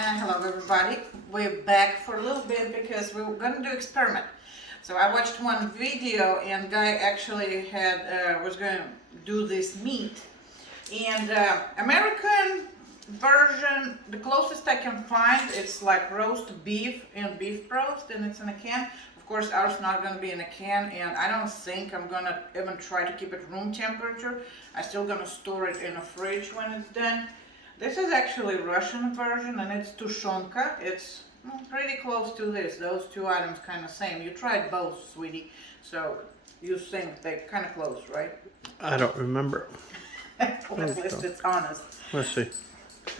Hello everybody, we're back for a little bit because we're gonna do experiment. So I watched one video and guy actually had was going to do this meat, and American version, the closest I can find, it's like roast beef and beef roast, and it's in a can. Of course ours not going to be in a can, and I don't think I'm gonna even try to keep it room temperature. I'm still gonna store it in a fridge when it's done. This is actually Russian version, and it's Tушёнка. It's pretty close to this. Those two items kind of same. You tried both, sweetie, so you think they're kind of close, right? I don't remember. Well, at least it's honest. Let's see.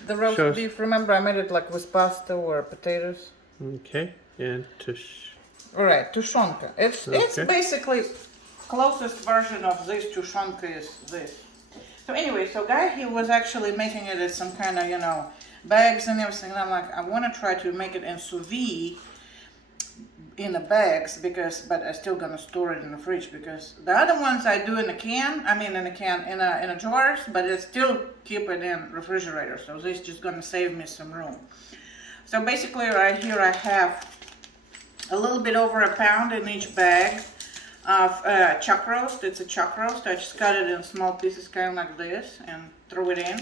The roast beef, remember I made it like with pasta or potatoes? Okay, and Alright, Tушёнка. It's basically closest version of this Tушёнka is this. So anyway, so guy, he was actually making it as some kind of, bags and everything. And I'm like, I want to try to make it in Sous Vide in the bags but I'm still gonna store it in the fridge because the other ones I do in a can. I mean, in a jars, but I still keep it in refrigerator. So this is just gonna save me some room. So basically, right here I have a little bit over a pound in each bag of chuck roast. It's a chuck roast. I just cut it in small pieces, kind of like this, and throw it in.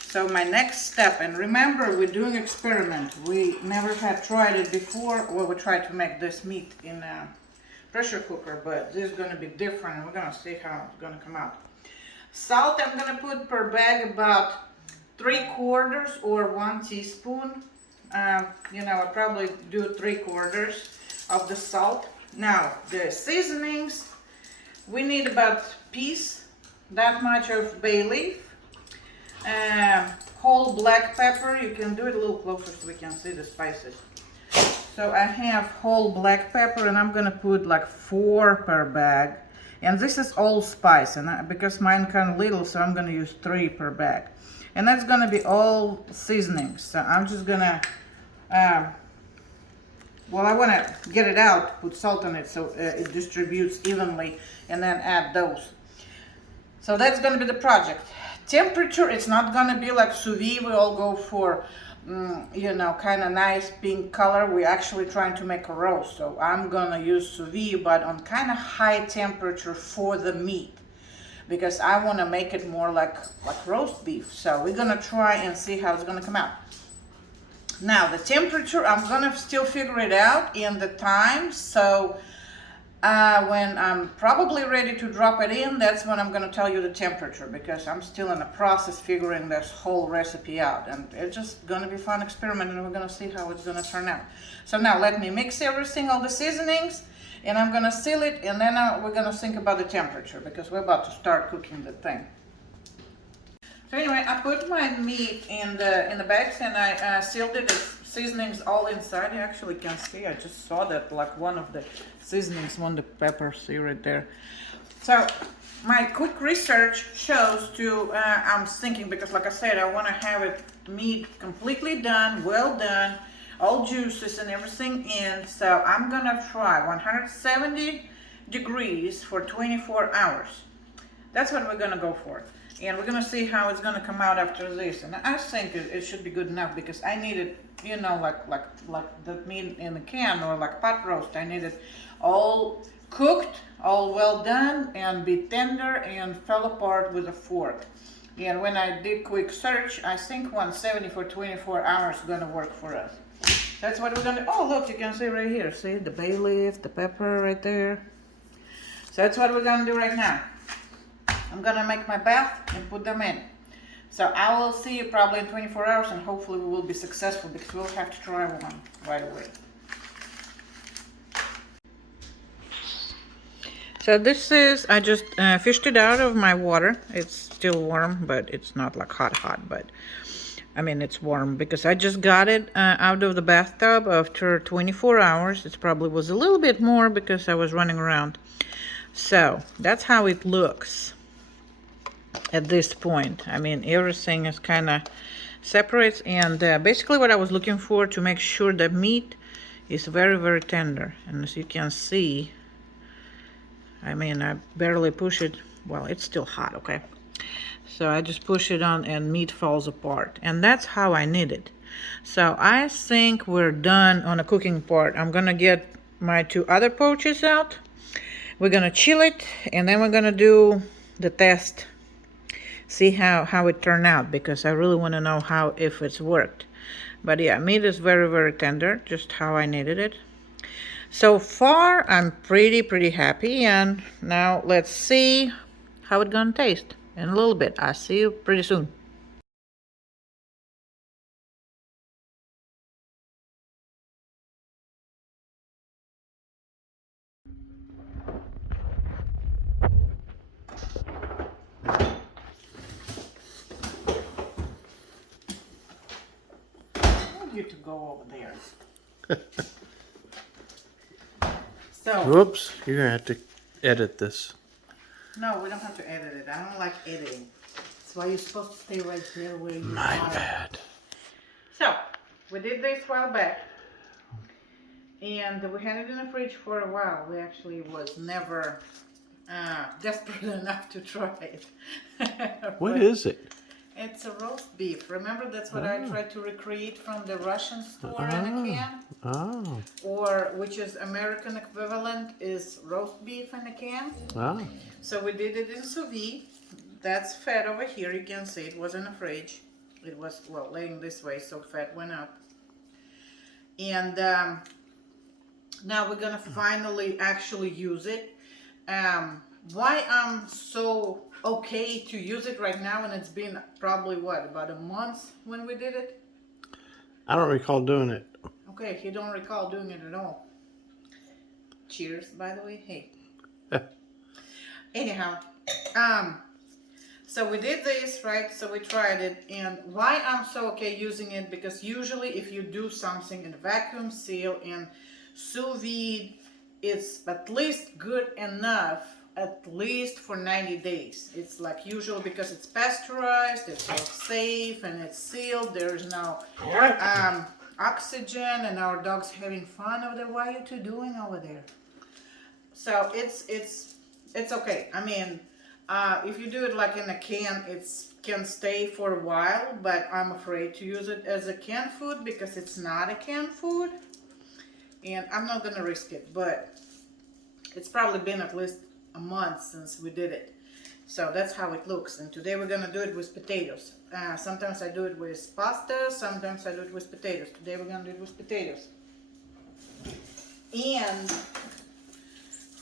So my next step, and remember, we're doing experiment. We never had tried it before. Well, we tried to make this meat in a pressure cooker, but this is going to be different, and we're going to see how it's going to come out. Salt, I'm going to put per bag about 3/4 or 1 teaspoon. I probably do 3/4 of the salt. Now, the seasonings, we need about piece, that much of bay leaf, whole black pepper. You can do it a little closer so we can see the spices. So I have whole black pepper, and I'm gonna put like 4 per bag. And this is allspice, and because mine kind of little, so I'm gonna use 3 per bag. And that's gonna be all seasonings. So I'm just gonna I want to get it out, put salt on it so it distributes evenly, and then add those. So that's going to be the project. Temperature, it's not going to be like sous vide. We all go for, kind of nice pink color. We're actually trying to make a roast. So I'm going to use sous vide, but on kind of high temperature for the meat, because I want to make it more like roast beef. So we're going to try and see how it's going to come out. Now, the temperature, I'm going to still figure it out in the time. So when I'm probably ready to drop it in, that's when I'm going to tell you the temperature, because I'm still in the process figuring this whole recipe out. And it's just going to be a fun experiment, and we're going to see how it's going to turn out. So now let me mix everything, all the seasonings, and I'm going to seal it, and then we're going to think about the temperature, because we're about to start cooking the thing. So anyway, I put my meat in the bags, and I sealed it. Seasonings all inside. You actually can see. I just saw that, like one of the seasonings, the pepper. See right there. So my quick research shows I'm thinking, because like I said, I want to have it meat completely done, well done, all juices and everything in. So I'm gonna try 170 degrees for 24 hours. That's what we're gonna go for. And we're gonna see how it's gonna come out after this. And I think it should be good enough, because I need it, like the meat in the can, or like pot roast. I need it all cooked, all well done, and be tender and fell apart with a fork. And when I did quick search, I think 170 for 24 hours is gonna work for us. That's what we're gonna do. Oh, look, you can see right here. See the bay leaf, the pepper right there. So that's what we're gonna do right now. I'm gonna make my bath and put them in. So I will see you probably in 24 hours, and hopefully we will be successful, because we'll have to try one right away. So this is, I just fished it out of my water. It's still warm, but it's not like hot, but I mean, it's warm because I just got it out of the bathtub after 24 hours. It probably was a little bit more because I was running around. So that's how it looks at this point. I mean, everything is kind of separates, and basically what I was looking for, to make sure the meat is very, very tender. And as you can see, I mean, I barely push it. Well, it's still hot, okay? So I just push it on and meat falls apart. And that's how I need it. So I think we're done on the cooking part. I'm gonna get my 2 other pouches out. We're gonna chill it, and then we're gonna do the test. See how it turned out, because I really want to know if it's worked. But yeah, meat is very, very tender, just how I needed it. So far, I'm pretty happy, and now let's see how it's gonna taste in a little bit. I'll see you pretty soon. I want you to go over there. So, Whoops, you're gonna have to edit this. no, we don't have to edit it. I don't like editing. That's why you're supposed to stay right here where you My are. bad. So, we did this a while back. And we had it in the fridge for a while. We actually was never desperate enough to try it. What But is it? it's a roast beef. Remember, that's what I tried to recreate from the Russian store in a can? Oh. Or, which is American equivalent, is roast beef in a can. Oh. So we did it in Sous Vide. That's fat over here. You can see it was in the fridge. It was, well, laying this way, so fat went up. And now we're gonna finally actually use it. Why I'm so okay to use it right now, and it's been probably what, about a month when we did it? I don't recall doing it. Okay, you don't recall doing it at all. Cheers, by the way. Hey. Anyhow, so we did this, right? So we tried it, and why I'm so okay using it, because usually if you do something in vacuum seal and sous vide, it's at least good enough, at least for 90 days. It's like usual, because it's pasteurized, it's all safe, and it's sealed. There's no oxygen, and our dog's having fun over there. What are you two doing over there? So it's okay. I mean, if you do it like in a can, it can stay for a while, but I'm afraid to use it as a canned food because it's not a canned food, and I'm not gonna risk it. But it's probably been at least a month since we did it, so that's how it looks. And today we're gonna do it with potatoes. Sometimes I do it with pasta, sometimes I do it with potatoes. Today we're gonna do it with potatoes. And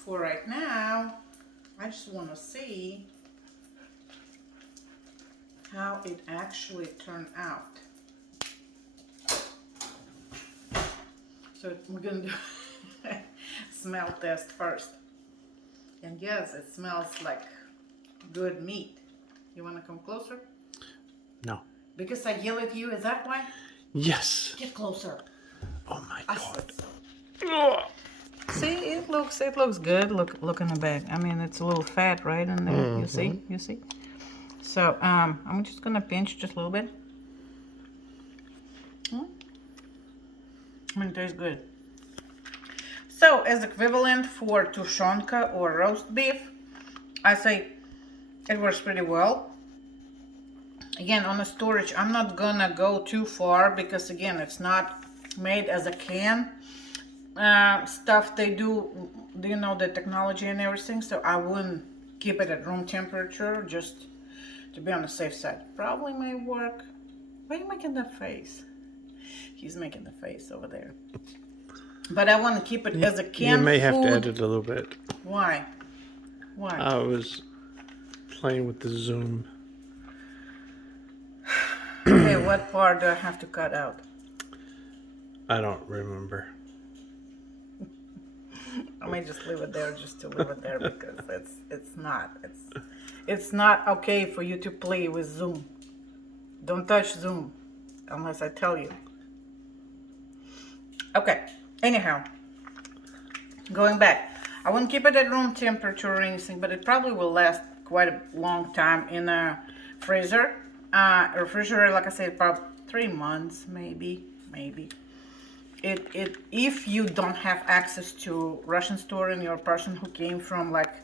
for right now, I just want to see how it actually turned out. So we're gonna do smell test first. And yes, it smells like good meat. You want to come closer? No. Because I yell at you, is that why? Yes. Get closer. Oh my I God. said so. See, it looks good. Look in the bag. I mean, it's a little fat right in there. You see. So I'm just gonna pinch just a little bit. I mean, it tastes good. So as equivalent for Tушёнка or roast beef, I say it works pretty well. Again, on the storage, I'm not gonna go too far because again, it's not made as a can. Stuff they do, you know, the technology and everything, so I wouldn't keep it at room temperature just to be on the safe side. Probably may work. Why are you making that face? He's making the face over there. But I want to keep it as a canned You may have food. to edit a little bit. Why? Why? I was playing with the zoom. Okay, what part do I have to cut out? I don't remember. I may just leave it there, just to leave it there, because it's not okay for you to play with Zoom. Don't touch Zoom unless I tell you. Okay. Anyhow, going back, I wouldn't keep it at room temperature or anything, but it probably will last quite a long time in a freezer. Refrigerator, like I said, probably 3 months, maybe. If you don't have access to Russian store and you're a person who came from like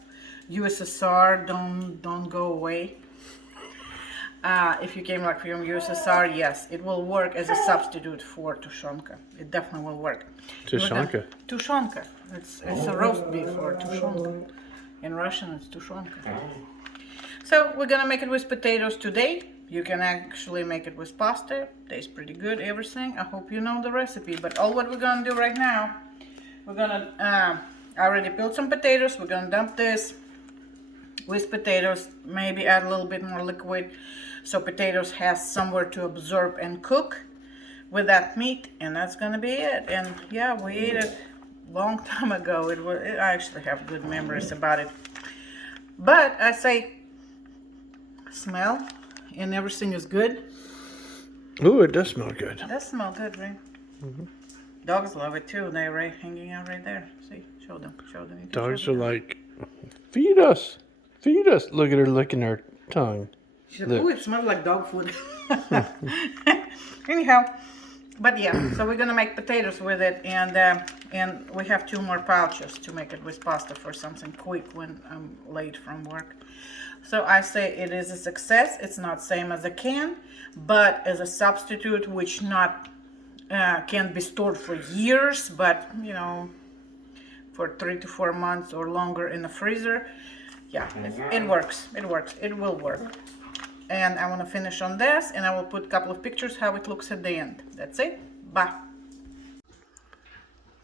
USSR, don't go away. If you came like from USSR, yes, it will work as a substitute for Tушёнка. It definitely will work. Тушёнка. Тушёнка. It's a roast beef or Tушёнка. In Russian, it's Tушёнка. So we're gonna make it with potatoes today. You can actually make it with pasta. Tastes pretty good, everything. I hope you know the recipe. But all what we're gonna do right now, we're gonna, I already peeled some potatoes. We're gonna dump this with potatoes, maybe add a little bit more liquid so potatoes has somewhere to absorb and cook with that meat, and that's gonna be it. And yeah, we ate it long time ago. I actually have good memories about it. But I say, smell, and everything is good. Ooh, it does smell good. It does smell good, right? Dogs love it too. They're right hanging out right there. See, show them, show them. You can Dogs show are them. like, feed us, feed us. Look at her licking her tongue. She said, oh, it smells like dog food. Anyhow, but yeah, so we're gonna make potatoes with it, and we have 2 more pouches to make it with pasta for something quick when I'm late from work. So I say it is a success. It's not same as a can, but as a substitute, which not can be stored for years, but you know, for 3 to 4 months or longer in the freezer. Yeah, it works. It works. It will work. And I want to finish on this, and I will put a couple of pictures how it looks at the end. That's it. Bye.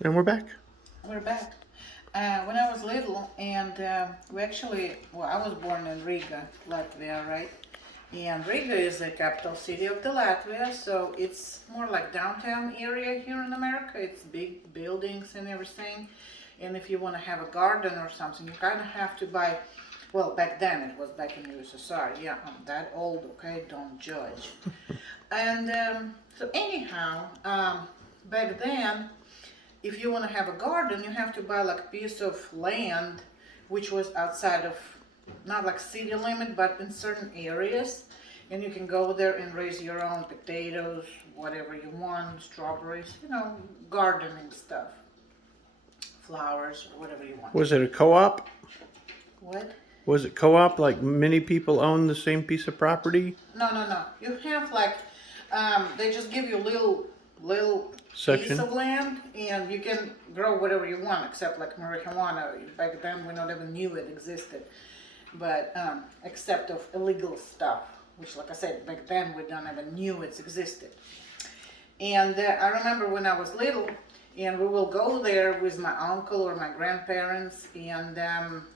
And we're back. We're back. When I was little, and we actually, well, I was born in Riga, Latvia, right? And Riga is the capital city of the Latvia, so it's more like downtown area here in America. It's big buildings and everything. And if you want to have a garden or something, you kind of have to buy. Well, back then, it was back in USSR. Yeah, I'm that old, okay? Don't judge. And so anyhow, back then, if you want to have a garden, you have to buy like a piece of land, which was outside of, not like city limit, but in certain areas. And you can go there and raise your own potatoes, whatever you want, strawberries, you know, gardening stuff. Flowers, whatever you want. Was it a co-op? What? Was it co-op, like many people own the same piece of property? No. You have like, they just give you a little Section? piece of land, and you can grow whatever you want, except like marijuana. Back then, we not even knew it existed. But except of illegal stuff, which, like I said, back then we don't even knew it existed. And I remember when I was little, and we will go there with my uncle or my grandparents, and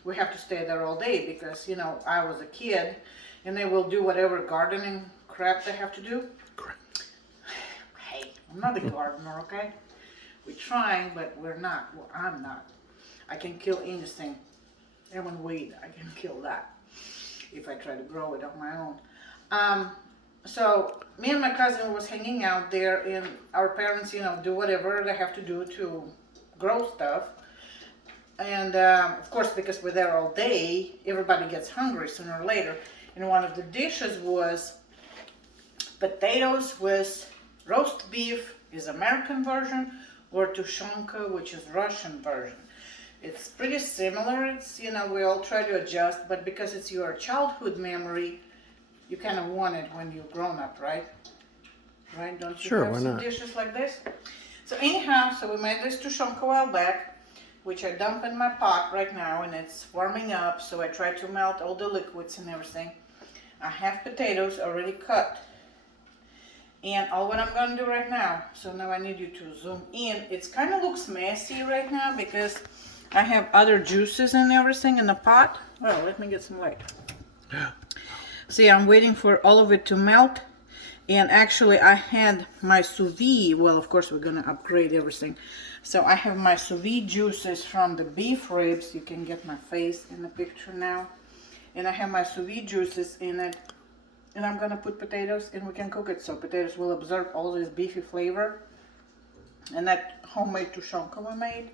we have to stay there all day because, you know, I was a kid, and they will do whatever gardening crap they have to do. Hey, I'm not a gardener, okay? We're trying, but we're not. Well, I'm not. I can kill anything. Even weed, I can kill that if I try to grow it on my own. So me and my cousin was hanging out there, and our parents, you know, do whatever they have to do to grow stuff. And of course, because we're there all day, everybody gets hungry sooner or later. And one of the dishes was potatoes with roast beef, is American version, or Tушёнка, which is Russian version. It's pretty similar. It's, you know, we all try to adjust, but because it's your childhood memory, you kind of want it when you're grown up, right? Right? Don't you Sure, have why some not? dishes like this? So anyhow, so we made this Tушёнка a while back, which I dump in my pot right now, and it's warming up, so I try to melt all the liquids and everything. I have potatoes already cut. And all what I'm gonna do right now, so now I need you to zoom in. It kind of looks messy right now because I have other juices and everything in the pot. Well, let me get some light. See, I'm waiting for all of it to melt. And actually, I had my sous vide. Well, of course, we're gonna upgrade everything. So I have my sous vide juices from the beef ribs. You can get my face in the picture now. And I have my sous vide juices in it. And I'm gonna put potatoes, and we can cook it. So potatoes will absorb all this beefy flavor. And that homemade Tушёнка we made.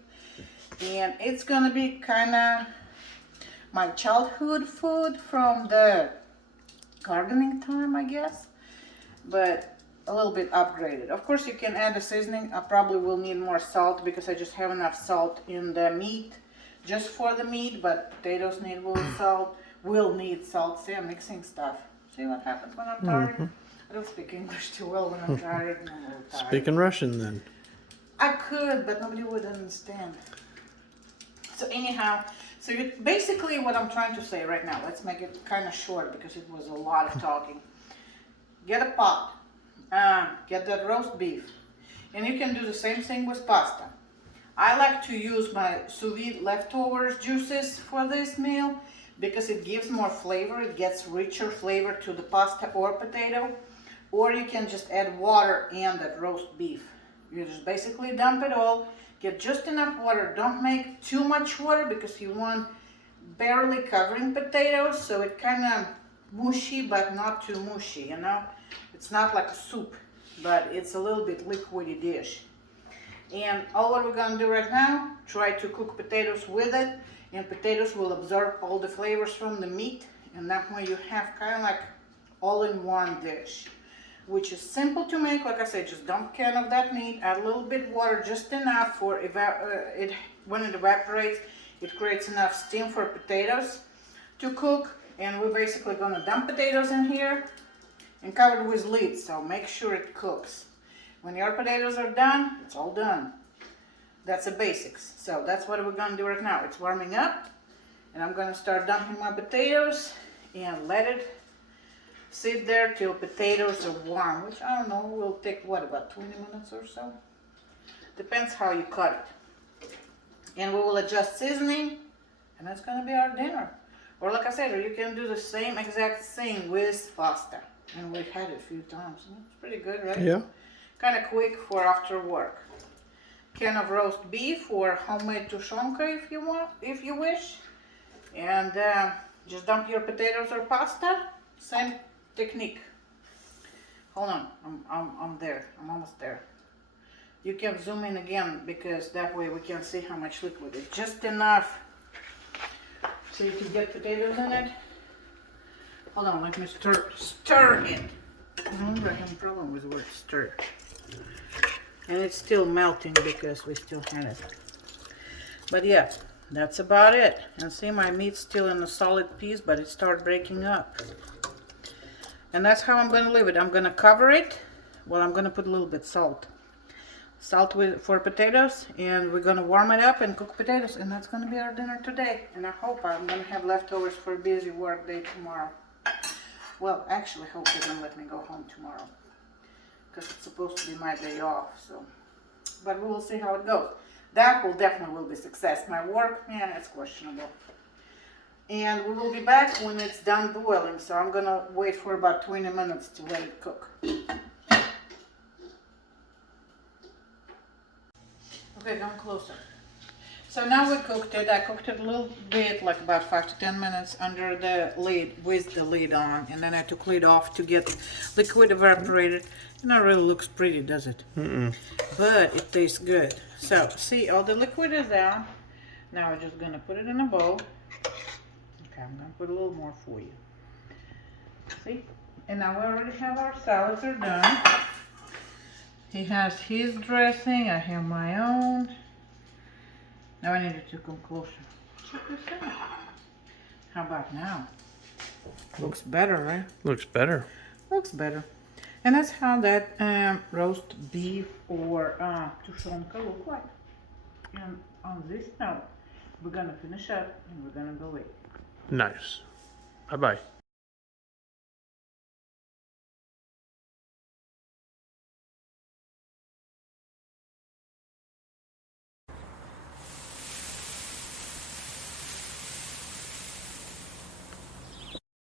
And it's gonna be kinda my childhood food from the gardening time, I guess. But a little bit upgraded. Of course, you can add a seasoning. I probably will need more salt because I just have enough salt in the meat, just for the meat. But potatoes need will need salt. See, I'm mixing stuff. See what happens when I'm tired? I don't speak English too well when I'm tired. And I'm a little tired. Speaking Russian then. I could, but nobody would understand. So anyhow, so basically what I'm trying to say right now, let's make it kind of short because it was a lot of talking. Get a pot, get that roast beef, and you can do the same thing with pasta. I like to use my sous vide leftovers juices for this meal because it gives more flavor, it gets richer flavor to the pasta or potato, or you can just add water and that roast beef. You just basically dump it all, get just enough water, don't make too much water because you want barely covering potatoes, so it kind of mushy but not too mushy, you know. It's not like a soup, but it's a little bit liquidy dish. And all what we're gonna do right now, try to cook potatoes with it, and potatoes will absorb all the flavors from the meat, and that way you have kind of like all-in-one dish, which is simple to make. Like I said, just dump a can of that meat, add a little bit water, just enough for when it evaporates, it creates enough steam for potatoes to cook. And we're basically gonna dump potatoes in here and cover it with lid, so make sure it cooks. When your potatoes are done, it's all done. That's the basics. So that's what we're gonna do right now. It's warming up, and I'm gonna start dumping my potatoes and let it sit there till potatoes are warm, which I don't know, will take what, about 20 minutes or so? Depends how you cut it. And we will adjust seasoning, and that's gonna be our dinner. Or like I said, or you can do the same exact thing with pasta. And we've had it a few times. It's pretty good, right? Yeah. Kind of quick for after work. Can of roast beef or homemade tушёнка if you want, if you wish. And just dump your potatoes or pasta. Same technique. Hold on, I'm there. I'm almost there. You can zoom in again because that way we can see how much liquid is. Just enough. So you can get potatoes in it. Hold on, let me stir it. I have a problem with the word stir. And it's still melting because we still had it. But yeah, that's about it. And see, my meat's still in a solid piece, but it started breaking up. And that's how I'm gonna leave it. I'm gonna cover it. Well, I'm gonna put a little bit salt. Salt for potatoes, and we're gonna warm it up and cook potatoes, and that's gonna be our dinner today. And I hope I'm gonna have leftovers for a busy work day tomorrow. Well, actually, I hope they're gonna let me go home tomorrow because it's supposed to be my day off. So, but we will see how it goes. That will definitely be success. My work, man, it's questionable. And we will be back when it's done boiling. So I'm gonna wait for about 20 minutes to let it cook. Okay, come closer. So now we cooked it. I cooked it a little bit, like about 5 to 10 minutes under the lid, with the lid on. And then I took lid off to get liquid evaporated. And it really looks pretty, does it? Mm-mm. But it tastes good. So, see, all the liquid is out. Now we're just gonna put it in a bowl. Okay, I'm gonna put a little more for you. See? And now we already have our salads are done. He has his dressing, I have my own. Now I need it to come closer. Check this out. How about now? Looks better, right? Looks better. Looks better. And that's how that roast beef or тушёнка look like. And on this note, we're gonna finish up and we're gonna go eat. Nice. Bye-bye.